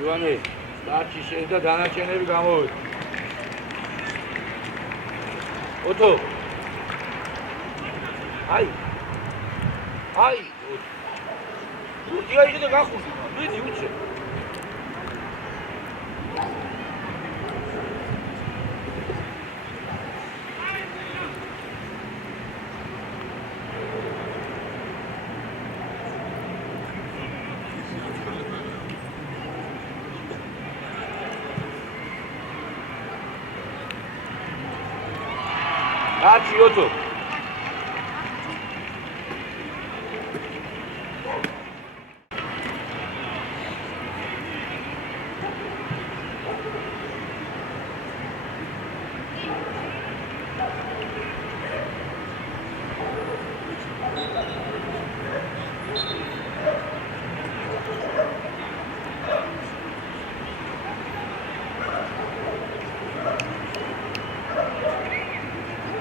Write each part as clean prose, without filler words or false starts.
ივანე, სტარტში შენ და დანარჩენები გამოვიდ. ოტო. აი. უტია იყიდე გახურდი. ვიდი უჩე. Archie Otto.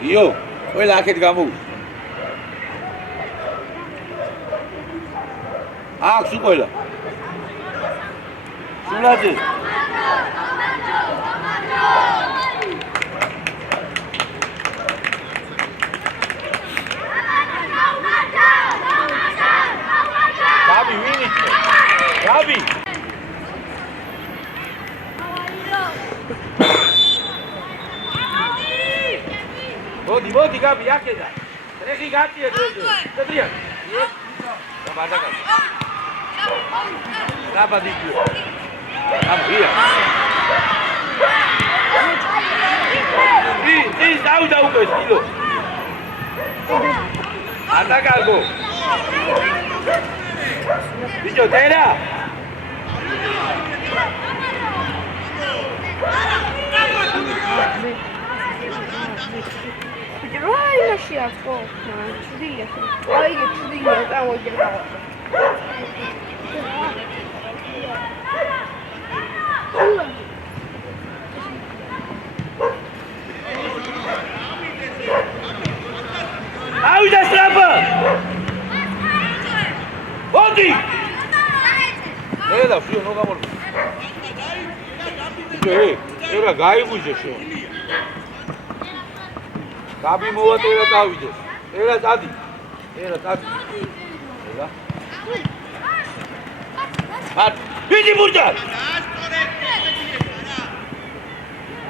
Io, quella che gamu. Su quella. Sull'altro. Gabi, vieni. Gabi. Vodi Gabi, yakeda. Treki gatti e due. Adrian. Guarda qua. Tapa di più. Via. Sì, da un stilo. Attacca al gol. Dice Tera. Vai lasci a fuoco, Giulia. Vai che Giulia, stavo chiamando. Auda strappa! Vodi! Eda, fiu, non gamor. Era gai bujeșo. Gabi movat era tavides. Era tadi. Era. Hat. Vidi burada.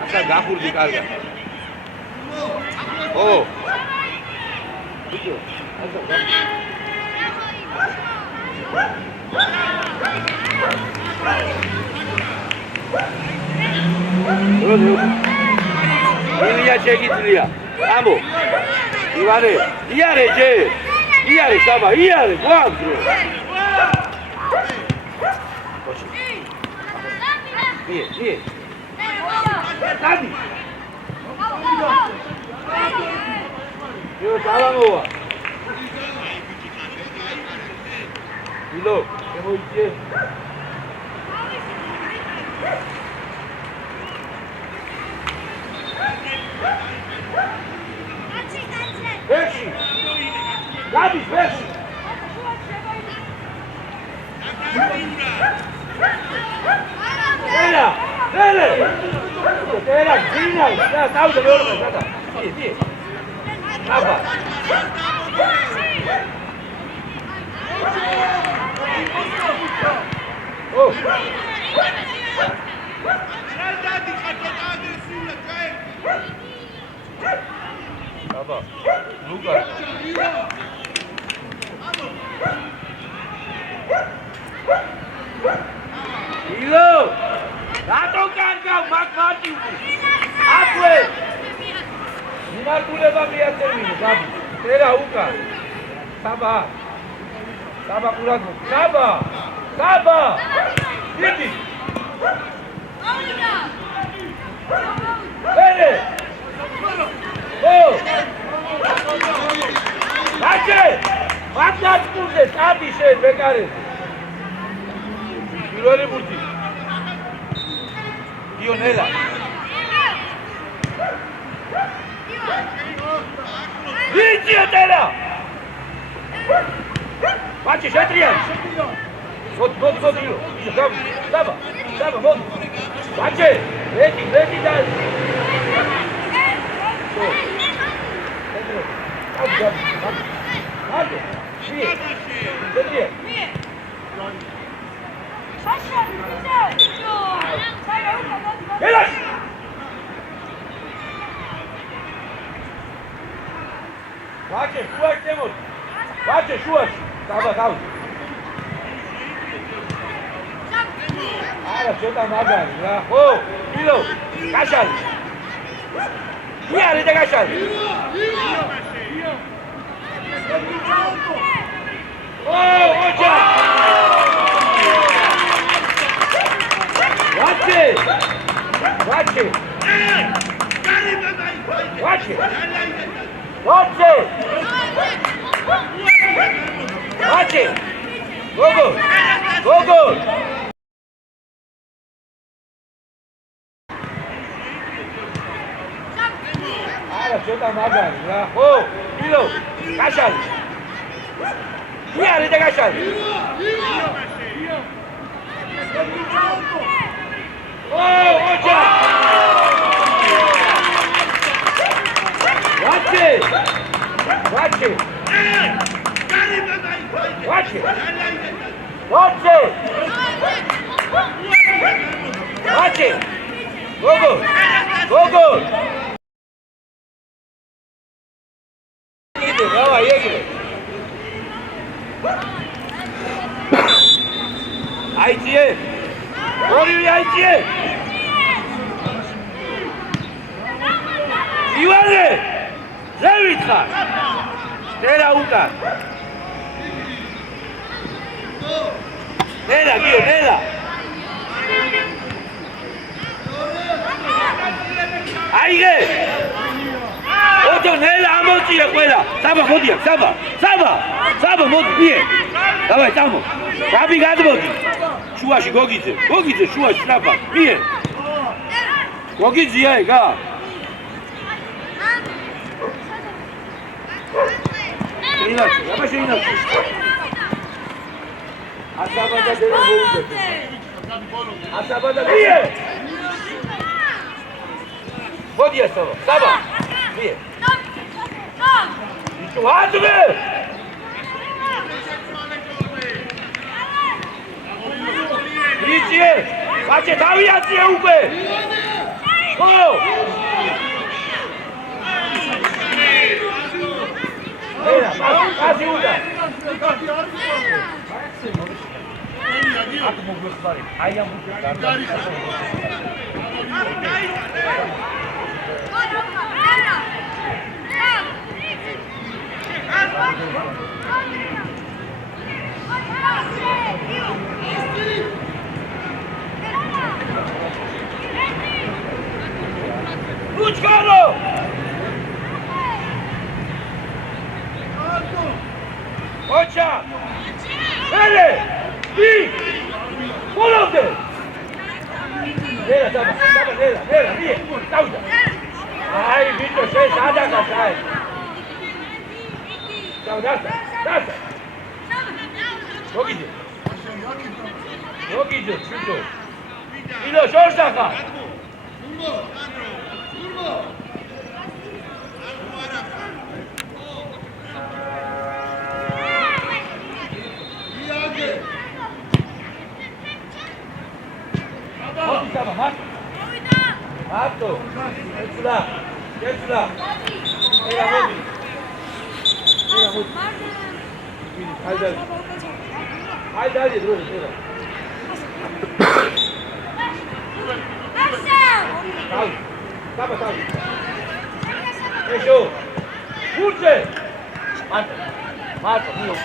Asta gafurdi karga. Oh. Video. Ilia çekitiliyor. Amo. Ivane. Iare ce. Iare Saba. Iare. Quattro. Via. Dadi. Io stavamo. Ilo. Che vuoi dire? Versi! Gabi, versi! Tera, Gina! Stavo da loro, stata! Sì. Saba! Oh! Saba! Luca! Ilo! Dato carga, Magmati! Acque! Ninar buleva mia termine, Gabi. Tera Uca. Saba! Curato. Saba! Vedi! Bene! Oh! Dace! Magna scuze, stati scel, becare! Filore Buti! Ionela! Vinci a terra! Facci, c'è Trian! Sotto io! Saba! Bache, ready, dale. Bache, şuaş. Tamam. Ahora chota magan, oh, Milo, Cachal. Mira, de Cachal. Oh, ocha. Watch it. Go. Ahora chota magan, oh, Milo, Cachal. Mira, de Cachal. Oh, ocha. Watch it. Go. Bravo, yegire. Aytiye. Oraya Aytiye. Ivane. Zevitha. Nera uka. Nera. Aire. Otro nera amochi afuera. Saba, modi, bien. Давай, estamos. Gabi gadmodi. Şuaşı Gogizi, şuaşı şlapa. Bien. Gogizi ga. Yavaş inan. Asabada dere boğuldu. Asabada bien. Vodi ya Saba. Bien. Hadi be. Idzie! Macie tawiację łupy! O! Patrz uda! Ako mogło stworzyć? A ja muszę... Lučkaro! Oča! Ele! Ti! Polovde! Nera, Saba, nije! Stavlja! Aj, Vito, sada ga šaj! Ćao, nasta! Dogiđe, Vito! Ilo, šoštaka! Marto, Gelsula. Era Modi. Haydi, dur. Saba. Eso. Curte. Marto, mío.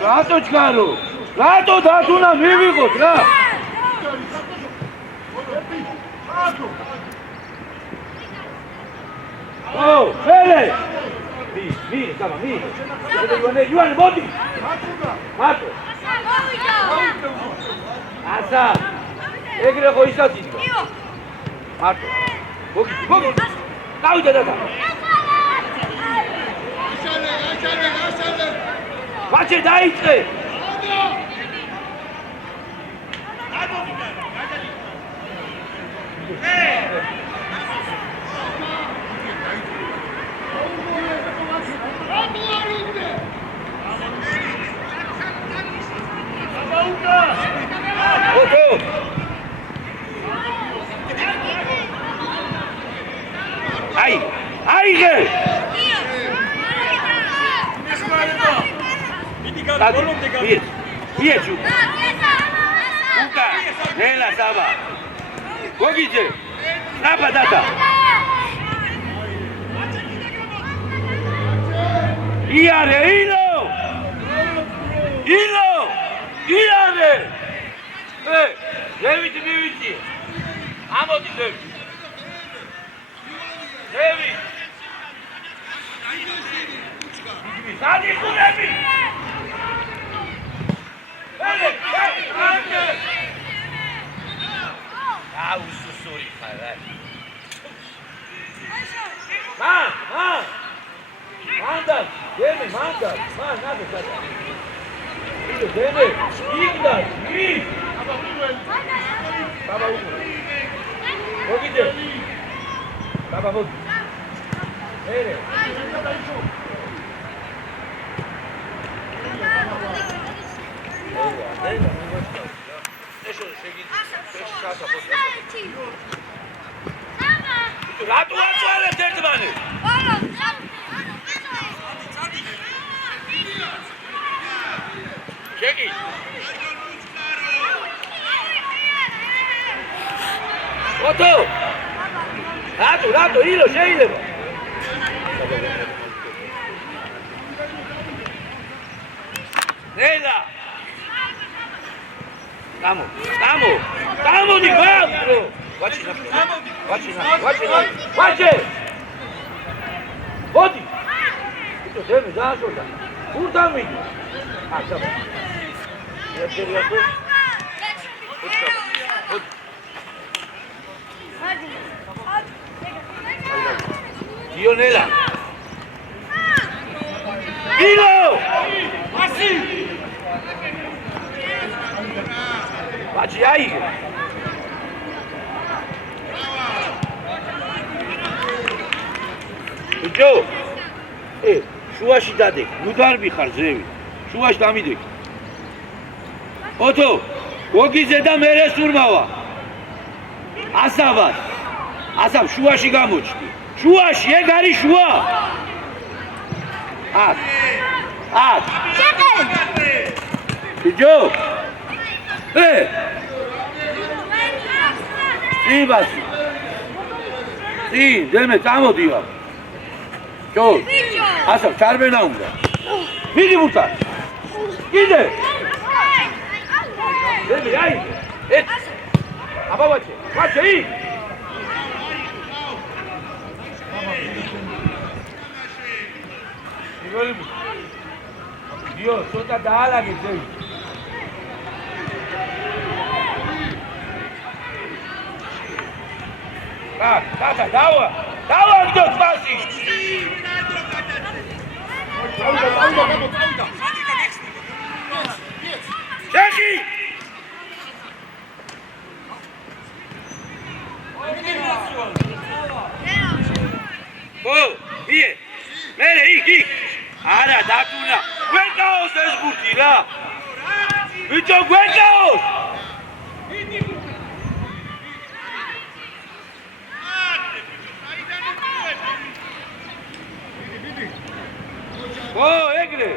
Rato čkaru. Rato da tu na miviko, tra. Oh, Fede. Mi, Saba. Ivane, Modi. Marto. Asa. Egre koji sad ti. Marto. Bogi. გავიდა დადა. ვაჭე დაიწყე. Aige! Hier, Luca, nella Saba. Gogite, Napa data. Iare, Ilo! Iare! Leviti. Amoti Leviti. Levi! Sadi Kulevi! Ah, o sussurro, caralho. Manda! Deme, manda! Nada, cara. Deme! Igda! Tava um. Gogide! Tava outro. Ele. Deixa eu seguir. Deixa essa postura. Lá do outro lado dentro, mano. Chegue. Otto. Rato, hilo, chegue. Nela. Vamos de quatro! Watch it! Pode! Isso deve já ajuda. Curta amigo. Ah, tá bom. Dio Nela. Hilo! Assim! Bate aí! Joe! შუაში დადე, ნუ დარბიხარ ზევი. შუაში დამიდეკ. ოტო, გოგიძე და მერე სურმავა. ასაბ შუაში გამოჩდი. შუაში, ეგ არის შუა. აკ. ჯო! Ibasi. Sí, deme წამოდიო. ჯო. ასა ჩარბენა უნდა. მიდი მუთა. კიდე. დები აი. აბა ვაჩე. Dio, ცოტა დაალაგე ძევი. Tata, dawa, gdje spasi? Čeki! Nije, mene, ik. Ara, dakuna, gledao se zbutira. Vićo, gledao! ეგრე.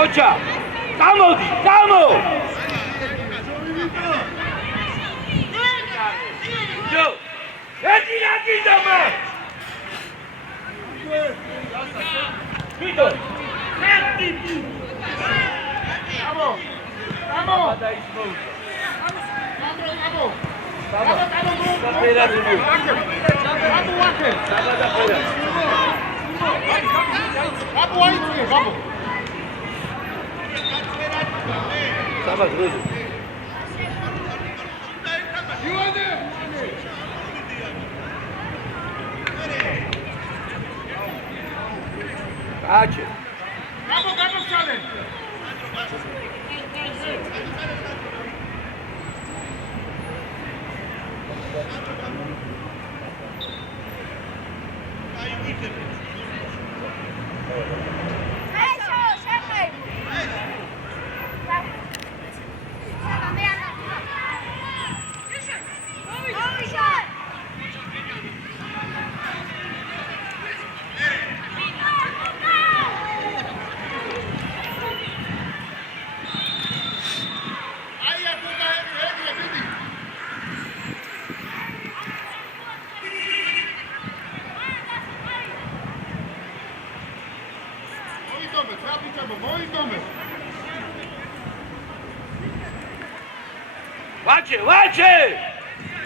ოჩა. გამოდი, გამო. ჯო. ერთი რაკიდამა. ვიდო. ერთი. გამო. დაისმო. გამო. Saba grudo. გააჩე. გამოსალენ.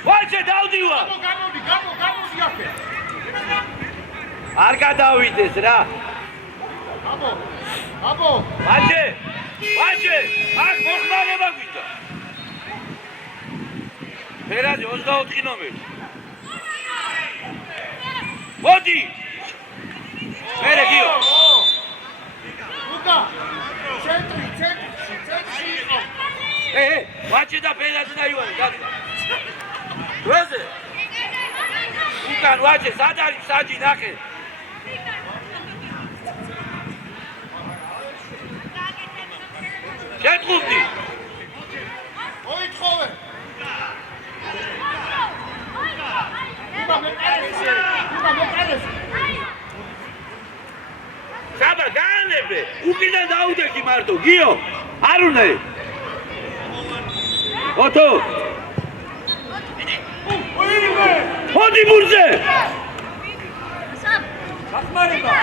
ვაჩე დავდივა. გამოდი აქ. არ გადავიდეს რა. აბო. ვაჩე, აქ მოხმარება გვინდა. ფერადი 24 ნომერი. მოდი. მერე გიო. ლუკა. ცენტრი. ვაჩე და ფერადი და ივანე გადი. როზე? უკან ვაჩე სად არის საჯი ნახე. შეტყობდი. მოითხოვე. საბა გაანებე. უკიდან დაუდექი მარტო გიო. არ უნდა. ოტო. მოდი ბურზე. გახმარება.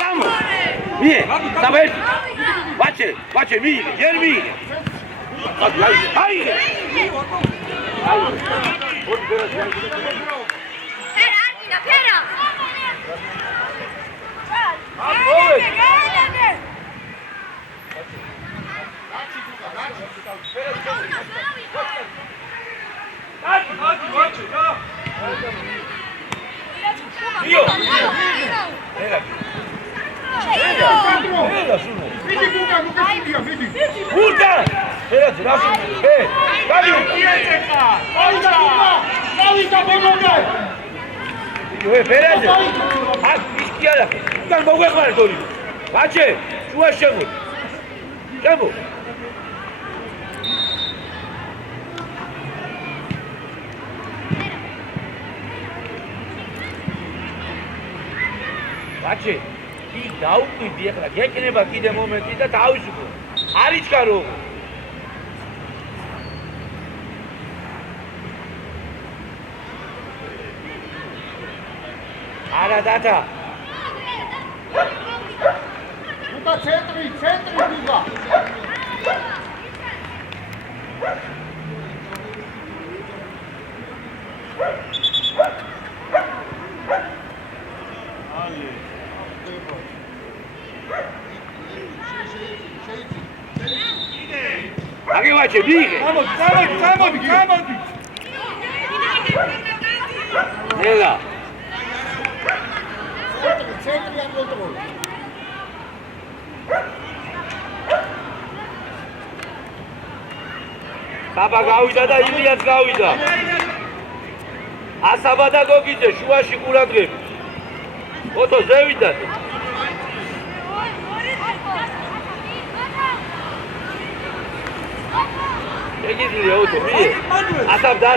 Come. Mie, sabes? Vace, mire, ieri mire. Hai. Pera. Io. Vedi Luca studia, vedi. Urca! Ragazzi, lasciami. Dai! Salita, pomoga! Perez! Ah, ischiara! Dan mogu fare Tori. Face! Sua scemo. Scemo. Face! Ki დაუკვირდი ახლა გეკნება კიდე მომენტი და დავისუფლო. არ იჩქარო. არა დათა. Luca centri Luca. Aghevace, bighe! Camodi! Nella! Centri a controllo. Baba გავიდა და ილიას გავიდა. ასაბა და გოგიძე შუაში ყურადღები. ოტო ზევიდა. ეგიძილი ოტო მie. ასაბ და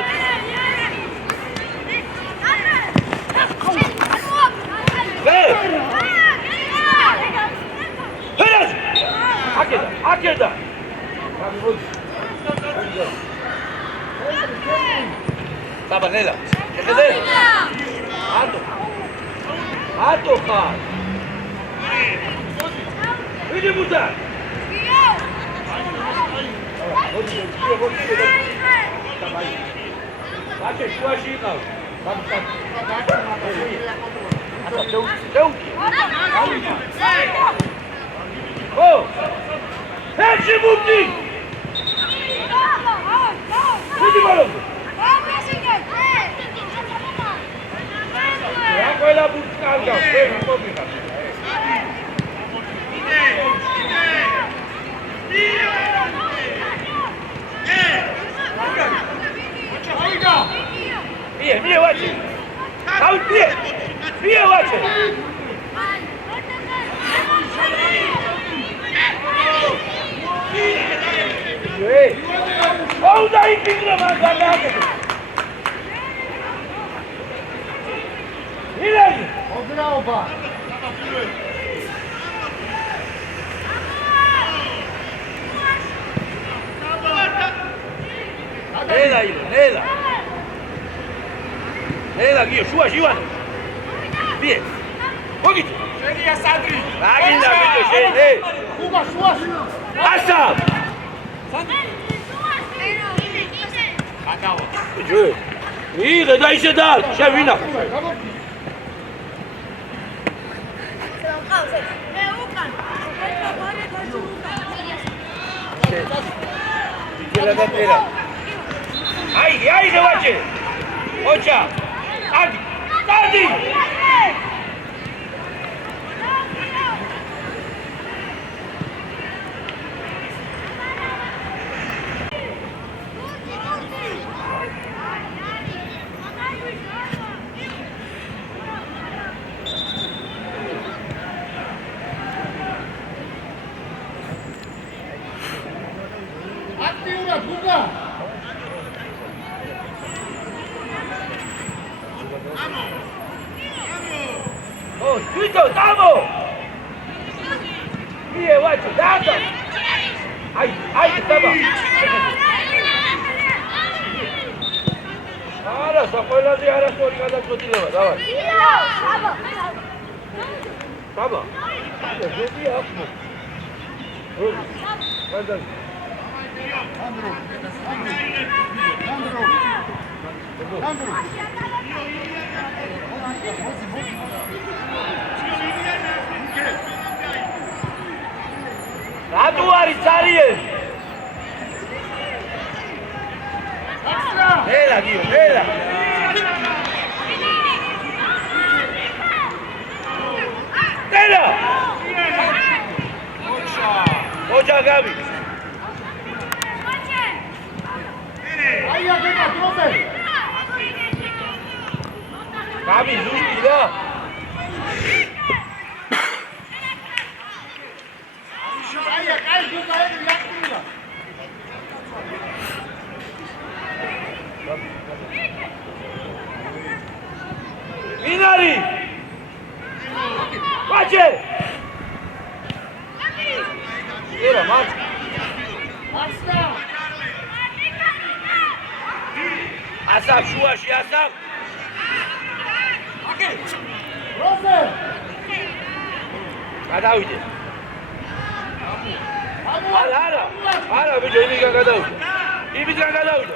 Perez! Akeda! Baba nela. Cadê? Ato, cara. Vem mudar. Bate sua giga. Vamos cá. Deu. Oh! Hepsi muti! Vedi balon! Ya quella კარგა, ვერ მოვიღა. Мие, ваче. Аут, мие, ваче. Ей, куда идти, громадяне? Иди. Обрава. Neda, neda. Neda, Guido, suba, Iván. Bien. Poquito. Seria Sadri. Águila, Guido, gente. Uga, sua. Hasta. Acabou. Ih, daí você dá, Xavina. Aí, Debate! Ocha! Tarde! Tarde! Ativa, Guga. Oh, Guido, vamos! Bien, guacho, dando! Ahí, estaba! Ahora, sacó la de ahora con cada cotilla, давай! Vamos! Ratuari, Tsarien! Nela, Guido, nela! Nela! Ocha, Gabi! Aí, Guga, trouxe. Gabi, justi, da! Aí, Guga, ele já tira. Minari! Pace! Era, Marco! Asta. Asaf, Shuashi, Asaf! Trouxe. გადავიდე. არა, ბიჭო, იმიდან გადავიდე. იმიდან გადავიდე.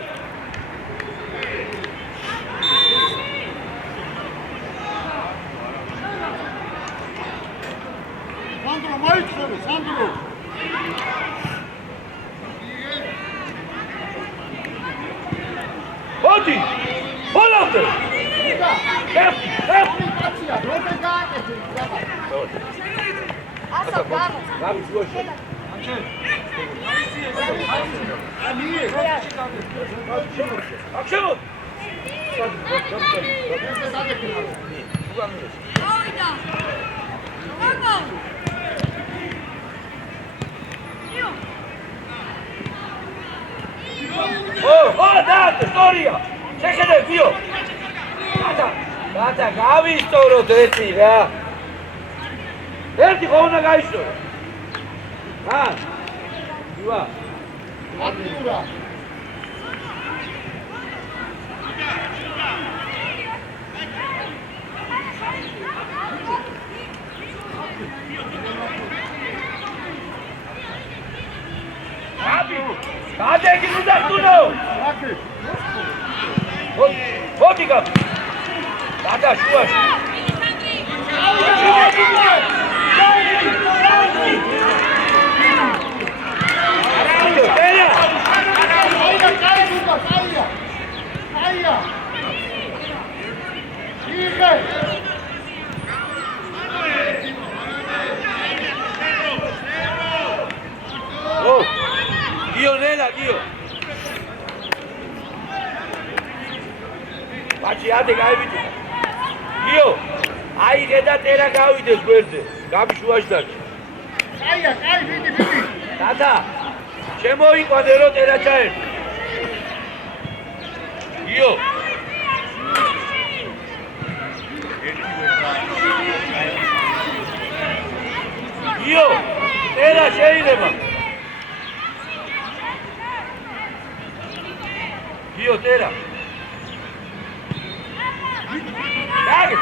Sandro, მოიწოდე, Sandro. მოდი! მოლავდე! Guga. ხეფ! კაცია, დროზე გააკეთე, დაბა. გაბი, შუაში. აქ შემო! ო, და, ისტორია! შეხედე, გიო! რათა, გავისტოროთ ერთი რა! ერთი ხომ უნდა გაისტორო? ივა! აქტიურა. გაბი! გადაგიდი და თუნო! აკი. მოდი გაბი! დადა შუაში! ხედა ტერა გავიდეს გვერდზე. გაბი შუაში დარჩა. კაია, კაი, ვიდი. დადა. შემოიყვანე რომ ტერა ჩაერთო. იო. იო, ტერა შეიძლება. იო, ტერა. დაგე.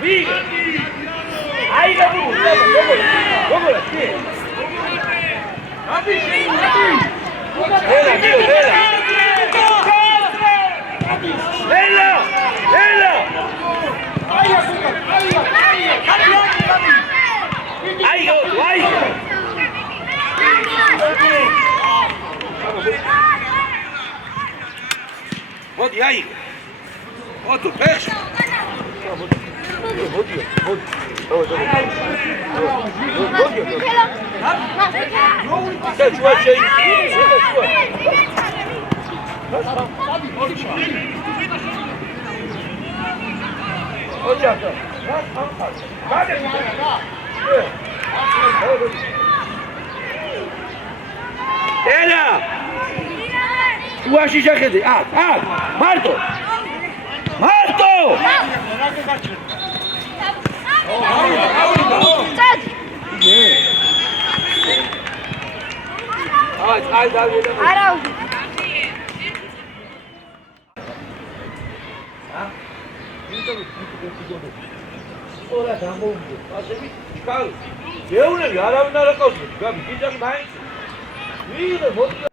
ვიგე. აი გაბუ, გოგოლა, კი. აბი, ტერა, იო, ტერა. ტერა, ტერა. აი გო, აი. მოდი აი. მოდი ფეხში. მოდი. მოდი. ენა უაში შეხედე აქ მარტო აი დავიდა არა ორა გამოვიდე პასები ჩქარი ეუნები არავინ არ აკავს გაბი კიდევ მაინც ვიღე მოდი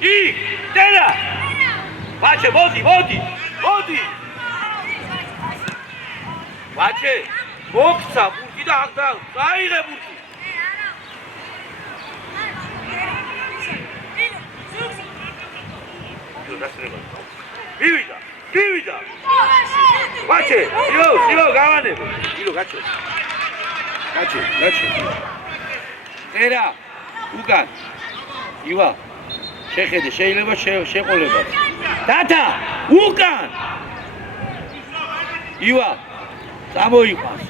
ი ტერა ბაჩე მოდი ბაჩე მოგცა ბურთი და აქ და გაიღე ბურთი მივიდა ბაჩე სიო გავანებო ილო გაჩე ტერა უკან ივა შეხედე შეიძლება შეყოლება დათა უკან ივა წამოიყვანს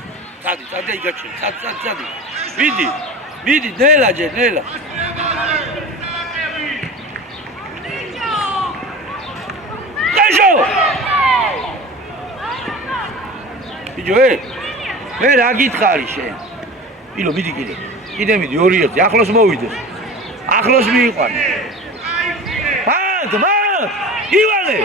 წადი იგაჩე წადი მიდი ნელა დაიშო ბიჭო მე რა გითხარი შენ ილო მიდი კიდე მიდი 2-1 ახლოს მოვიდეს ახლოს მიიყვანე მან ივანე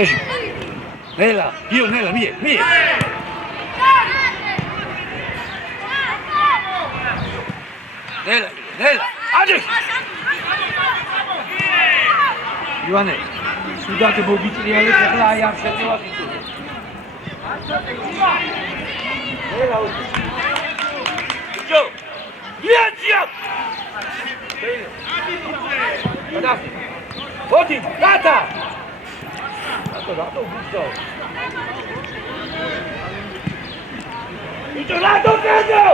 ეშ ნელა მie ნელა აჯე ივანე სუდათ მოგიწრიალე ახლა აი ამ შეწევას იწევ ნელა ჯო იაჯია დადა მოდი დადა რატო გიძო იწო რატო გიძო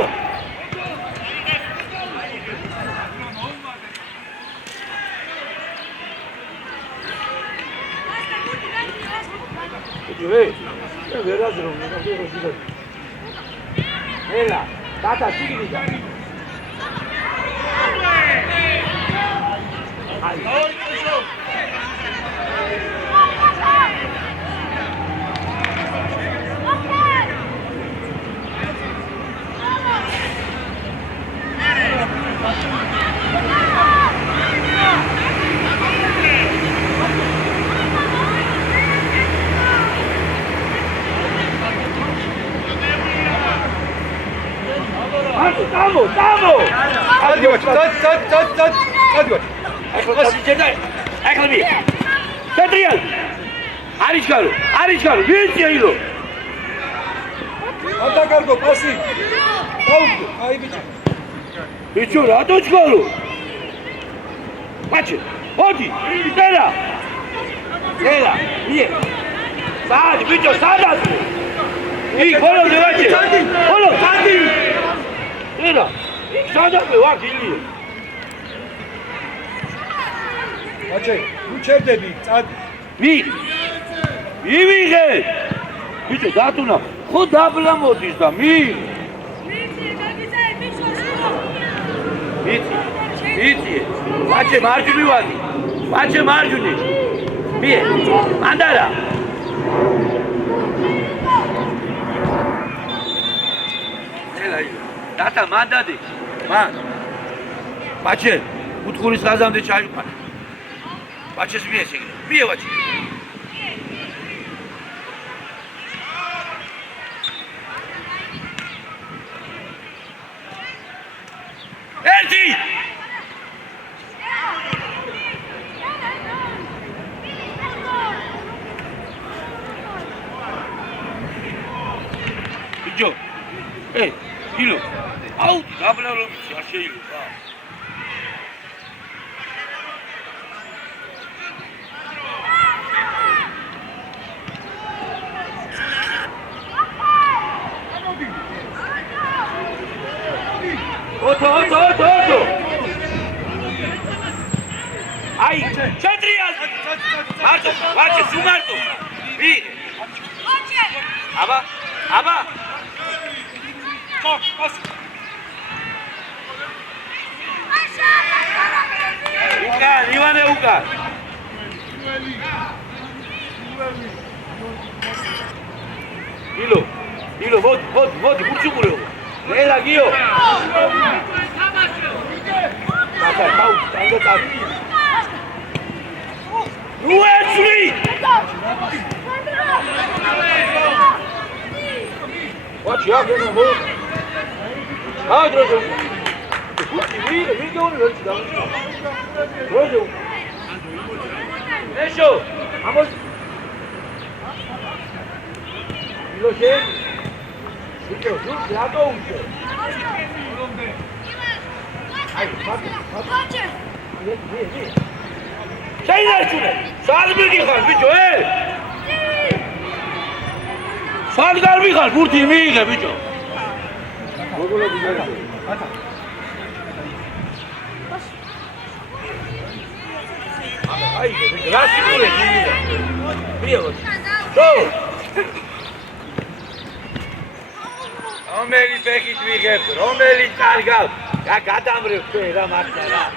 ე ვერაზრო მე ელა დადა სიგიდა აი Tamo! Hadi baş, hadi baş. Ayakla bir. Centrial. Ariçkaru, bir ilo. Ata cargo, pasi. Paulo, aí bicho. Bicho, Ariçkaru. Paçı, hadi, tera. Nela, bien. Sadi, bicho, sadas. Y bolo de bache. Bolo, Sadi. Nela. Sadas me va gili. Bache, nu çerdebi, Sadi. Mi. Ivige. Bicho, datuna. Khod dabla modis da mi. Iti. Bache marjuni vadi. Bache marjuni. Bien. Andara. Data mandadi. Man. Bache. Utkuris gazamde çayuqan. Baches miye çekil. Miye bache. Erti. Bicho. Hilo. Out. Dabla lo yaşayıyor. Oto. Ay, Çatriyaz. Marto, Marto, su Marto. Bir. Aba. Ukan, Ivane Ukan. Hilo, vodi, kurçu vuruyor. Nela giyo. Tau, tango tau. Nuesri. Watch ya, que no vou. Ah, droga. Vira onu ver çıkalım. Droga. Neşo. Vamos. Hilo şey. Hilo, dur, ya da uçuyor. Hayır, bak. Ye. Şeyler şunu. Sağ bir yıkar, bicho, Sağ bir yıkar, vur timi, bicho. Ay, gracias por el día. Mira, go. Romeli pekit vigep, Romeli cargal. Ya kadamre pera matara.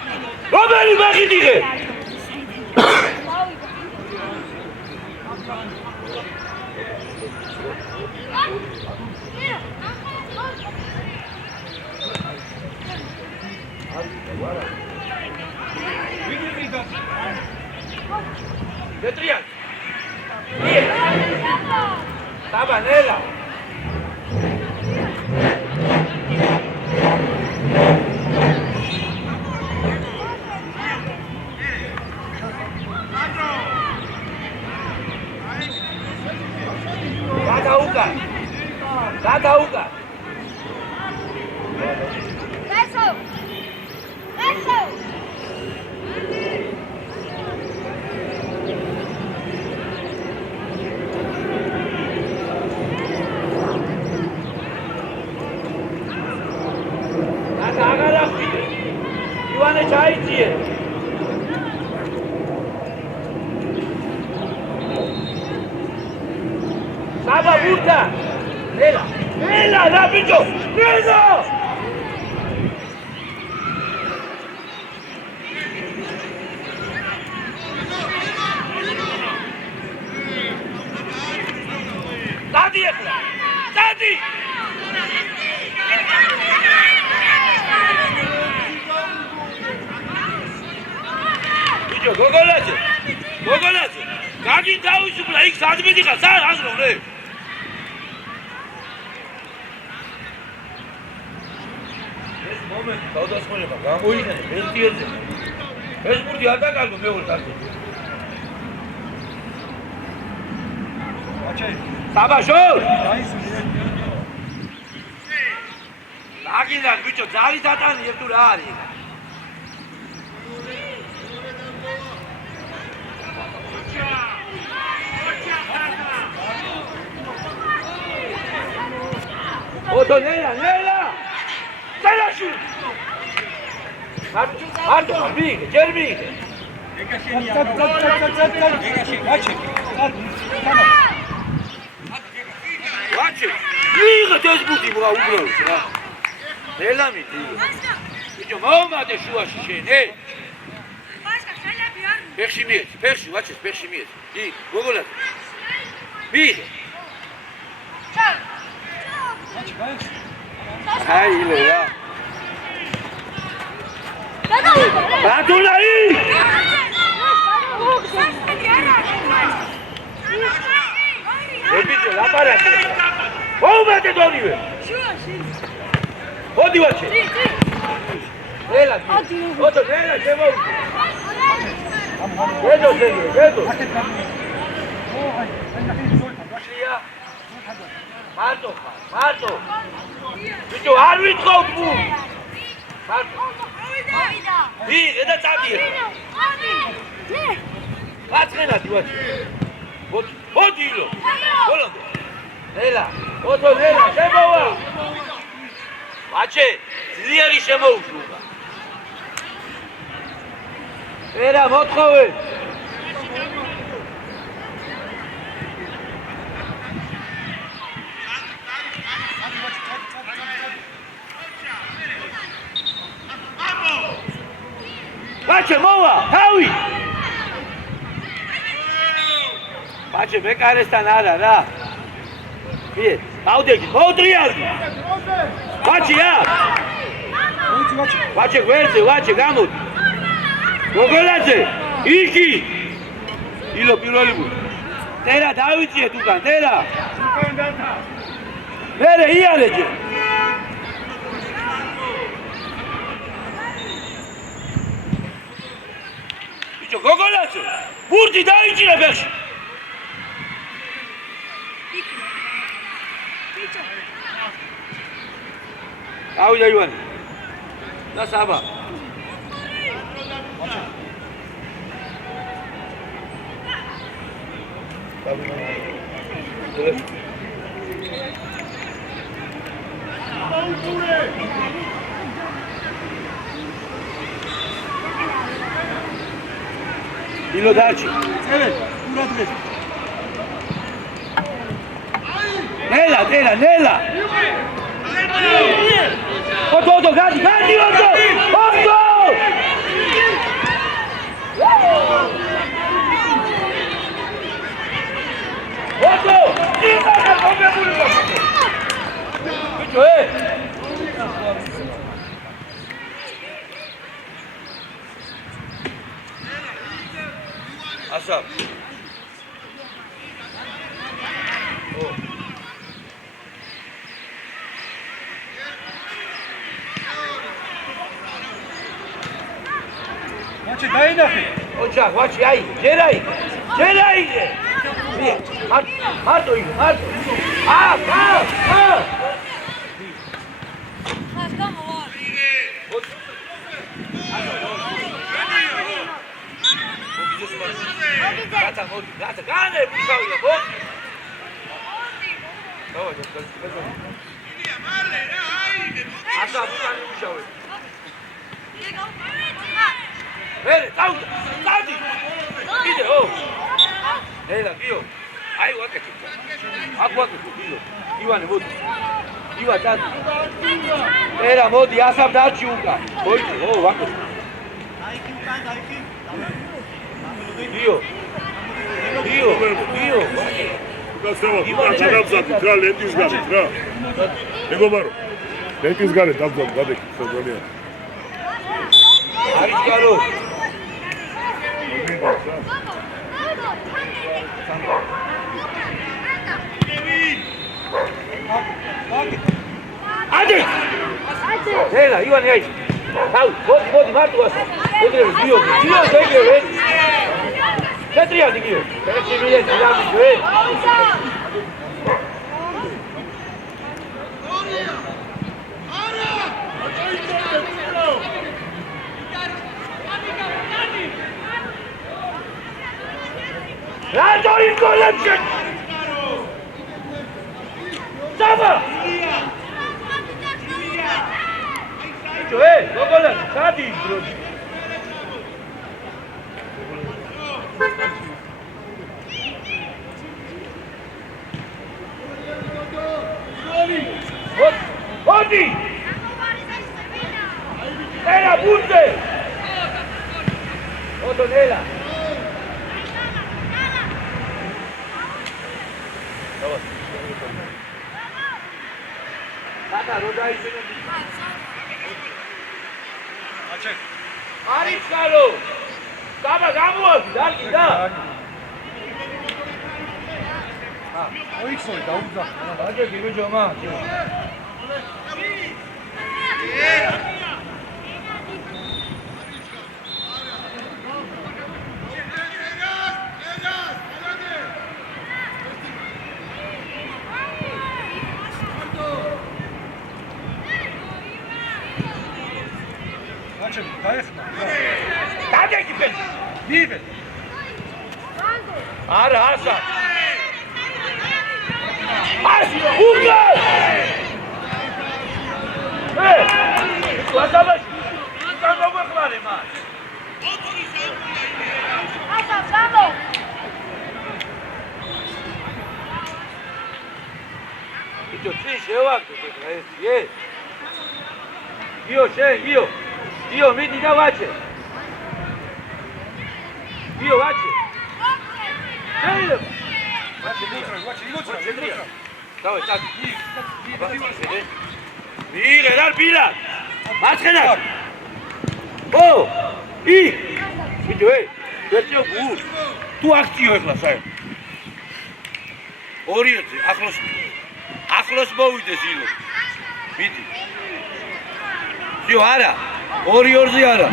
Romeli pekit vigep. Detrian. Bien. Tabanela. Data Uka. Eso. Data agara. Ivane çay içiye. Saba burada. Nela, rápido! Nela! Dadi! Bicho, gogolazo! Gagin tau isu pula, ik saat में दिखा, सार हाथ लो रे. Moment, todos con el bagamo y el tío. Es por diada que algo me gusta. Sabashor. Lagi lag bicho, jari tatan ye tu rari. ოტო ნელა წელაში მარტო მიიღე ჯერ მიიღე ვაჩი მიიღე ეს ბუთი უბრალოდ რა ნელა მიდი ბიჭო მომადე შუაში შენ ფეხში მიეც ფეხში ვაჩეს ფეხში მიეც დი გოგოლა მიიღე აი ლელა ბატონაი ებიჭო ლაპარაკე მომადე დონივე მოდი ვაჩე ნელა ოტო ნელა შემოვიდე გედო მარტო ბიჭო არ ვიტყავთ მუ მარტო ვიღე და წადიე აწყენადი ვაჩი მოდი ილო ბოლომდე ნელა ოტო ნელა შემოვა ვაჩე ძლიერი შემოუშუღა ერა მოთხოვე ვაჩე მოვა თავი ვაჩე მეკარესთან არა რა მიე ავდეგი მოუტრიალდი ვაჩია ვაჩე გვერდზე ვაჩე გამოდი გოგოლაძე იქი ილო პირველი ბუ ტერა დავიწიეთ უკან ტერა მერე იარეჯე ბიჭო გოგოლაძე ბურთი დაიჭირე ფეხში ავიდა ივანი და საბა ილო დაჩი ნელა ოტო გადი ოტო იმანა მომებული ბიჭო ასა ვაჩი დაინახე ოჯახ ვაჩი აი ჯერაი მარტო იგო მარტო გაცა განე ბუშავია მოდი ასა ბუშანი ბუშავე მერე წადი კიდე ნელა გიო აი ვაკეთე აქ ვაკეთე გიო ივანე მოდი ივა წადი ერა მოდი ასაბ დაჩი უკან მოიჭი ვაკეთე გიო გადავზადით რა ლენტის გარეთ რა მეგობარო ლენტის გარეთ დავზადეთ გადაკეთე ზოგადად არის გარო ადი ნელა ივანე აი მოდი მარტო ასა გიო დეგე Cetriadi ghiu, perché mi dice dammi due. Rato in collection. Saba. ბიჭო, გოგოლა, სადი დროში. Odi! Nela, bunte! Oto, Nela. Tata, no dai bine. Arici, Carlo! Tata, gamu, da. ოიქსოი დაუძახ. Bage, gibiju, ma. მაჩები, გაიხსნა. Dadeki ben. მივე. Ara, asa. Asi, uga! Ვასაბაში. უკან მოგვეხმარე მას. აბა, ბაბო. ბიჭო, წინ შევაგდო ეს. გიო. გიო, მიდი და ვაჩე. გიო, ვაჩე. შეიძლება. ვაჩი, იმოწრა. დავე, წადი. მიღე რა ბილა. მაცხენა. ო! ბიჭო, ვერტიო გულ. თუ აქციო ეხლა საერთოდ. ორიოზე, ახლოს მოვიდეს ილო. მიდი. არა, 2-2-ზე არა.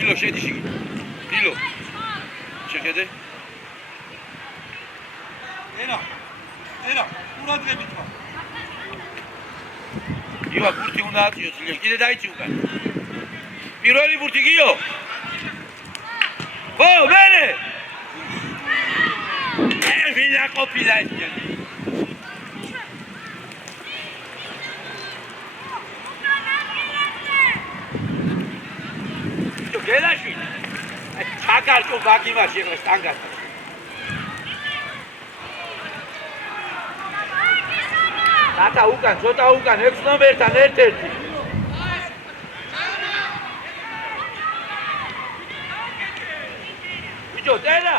ილო შედი შიგ. ილო. შეხედე. ენა, ყურადღებით ვარ. იო, ბურთი უნდა აწიო ძლიერს. კიდე დაიცი უკან. პირველი ბურთი გიო. ო, მერე. ვინა ყოფილა ეს. გელაში ჩაკარკო ბაგიმაში ეხლა სტანგას ტატა უკან ცოტა უკან 6 ნომერთან ერთ-ერთი ბიჭო დედა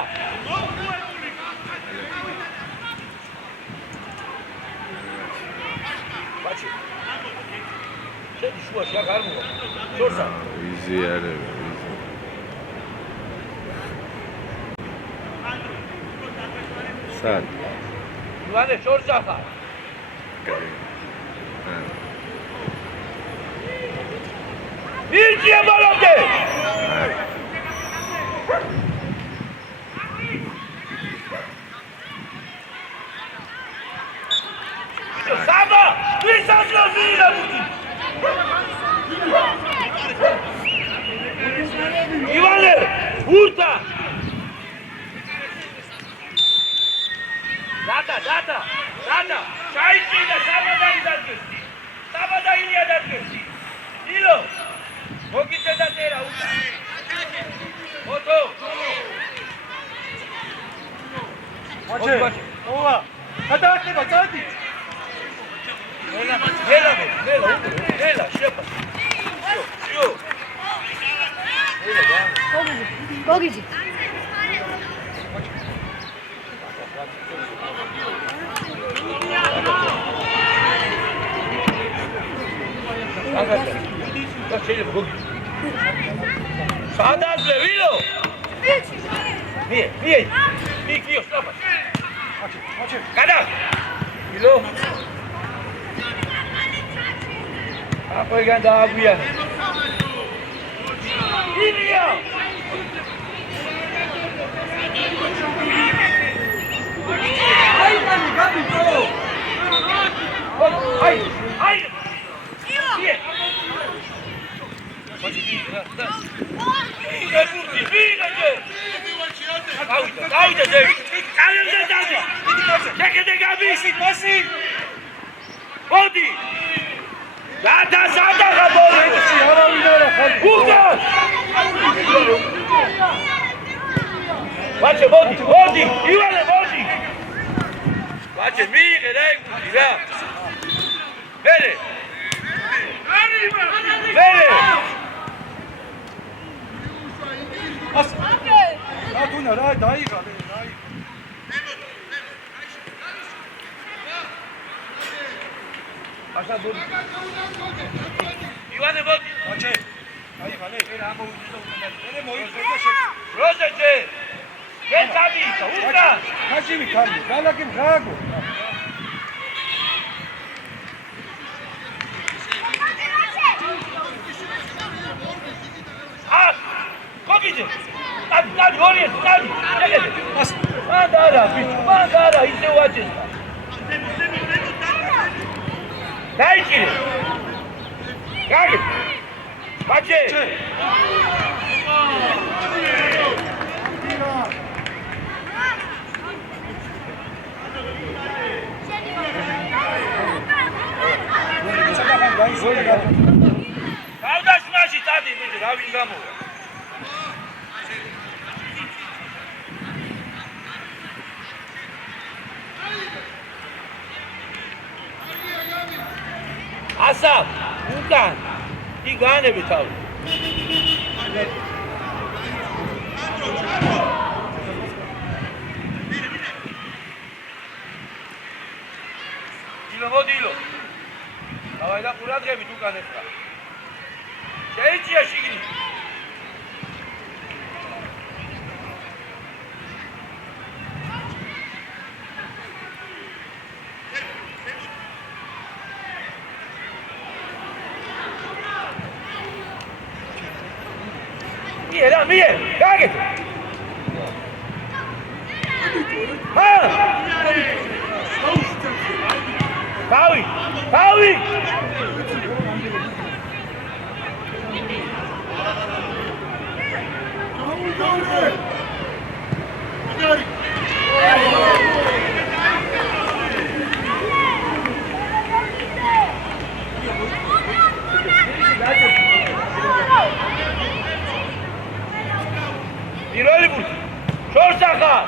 ბაჭი შედი შუაში აქ არ მოვა შორსა იზი არა სად ნუანე შორსა ხარ Virgia Balote! Samba! Quizás la vida! Ivane! Urta! Data! Şahitliğinde Sabada'yı da göster. Sabada'yı da göster. Dilo! Mogite da tera uta. Oto. მაჩე. ოვა. გადაახტება, წადი. Nela, შეფა. შო. გოგიჯი. და შეიძლება გოგი. სადაზლე ვილო? მie. მიკიო სტოპა. მაჩე. გადა. ვილო. აპოიგან დააგვია. ილია. აი, გაბიჯო. აი. Davide, Odi! Gata sada gabori. Uga. Bache bodi, Ivane bodi. Bache mire dai, mira. Bene. Bene. Atuna dai. Așa bun. Ivane bodi. Bache. Dai, era am auzit de mă uit pe Rozece. Ce tabi? Uca. Hacimi kalbi. Gala kim khago. As. Kokide. Tabi oraya, tabi. Çekede. As. Mandara, bicho. Mandara, isso eu acho. Dai kire. Gel. Bache. Kaudas naši tady bude, davim gamo. Asaf, Ukan, ti gane bitav. Dilo. Havayda Murat gibi tu kanetla. Hiç yaşı gibi. Mie, gag. Ha! Paui! Miroli bu. Şorsaka.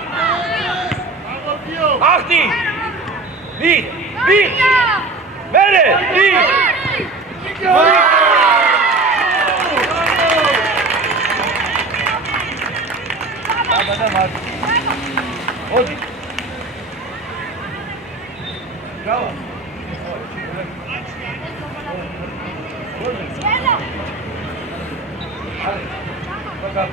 Akti. Bir. Mere. Bir. Hadi. Bravo. Hadi. Bakalım.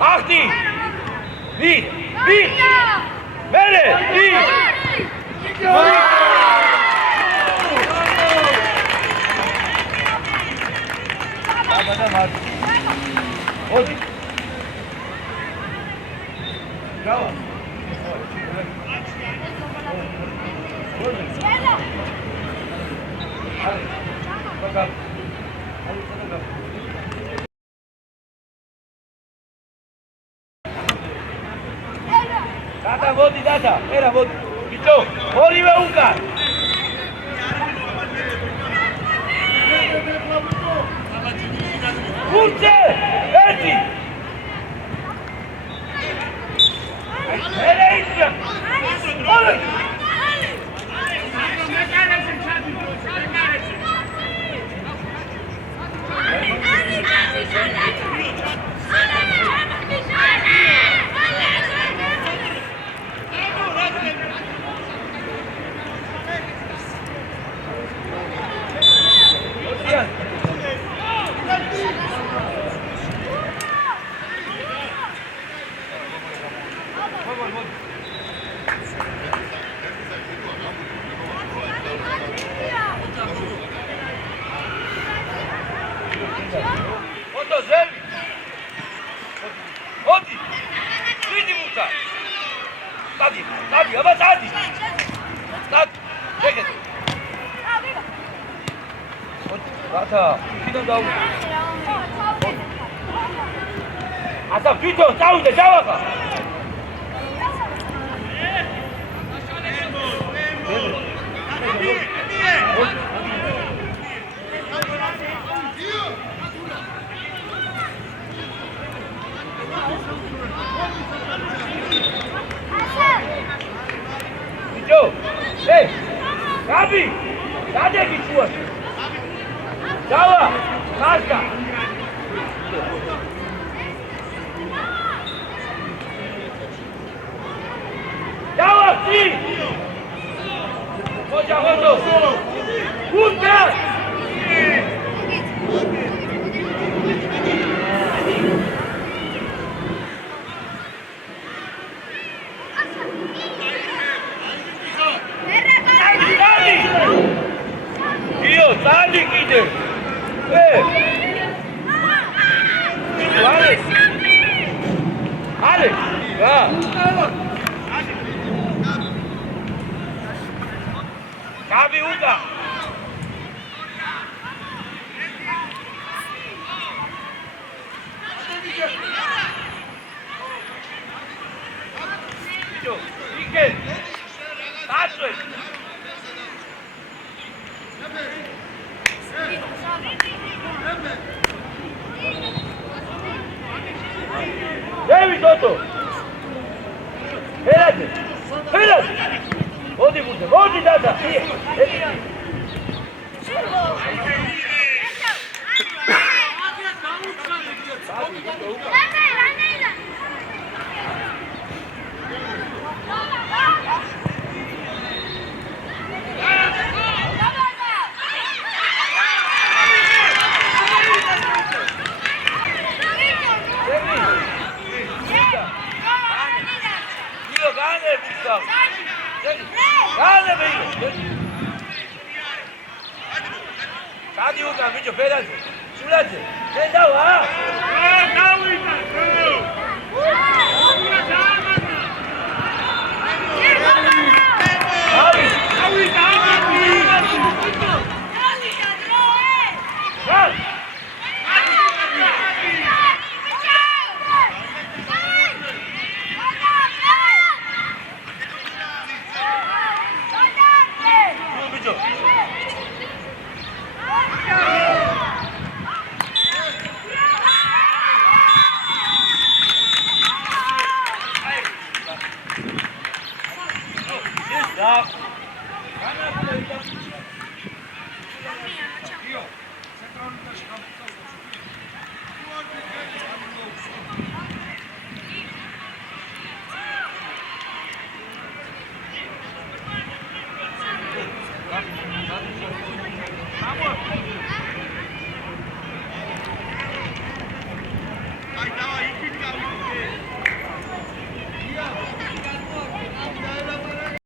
Akti. Bir. Mere. Bir. Hadi. Bravo. Hadi. Bakalım. Data, vodi, data. Era vodi. Bicho, vodi ve unka. Kurce! Erti! Nereye gideceğim? Alın! Hadi! Vidi muka! Stadi, ama stadi! Čekaj! Rata, idem da A sam pitao, stavite, čavaka! Bicho, hey, Gabi, cadê que sua? Tchau, rasga. Tchau, assim. Pode arrondar. Puta! Sadi gidiyor. Hey. Hadi. Hadi. Ya. Gabi uda. Bicho, Miguel. Tacho. Devi Toto! Helate! Helate! Odi burada, odi dada! Gane beni! Hadi uka, bicho, pedate! Chulate! Ven dao, ha! Dawaj, dawaj,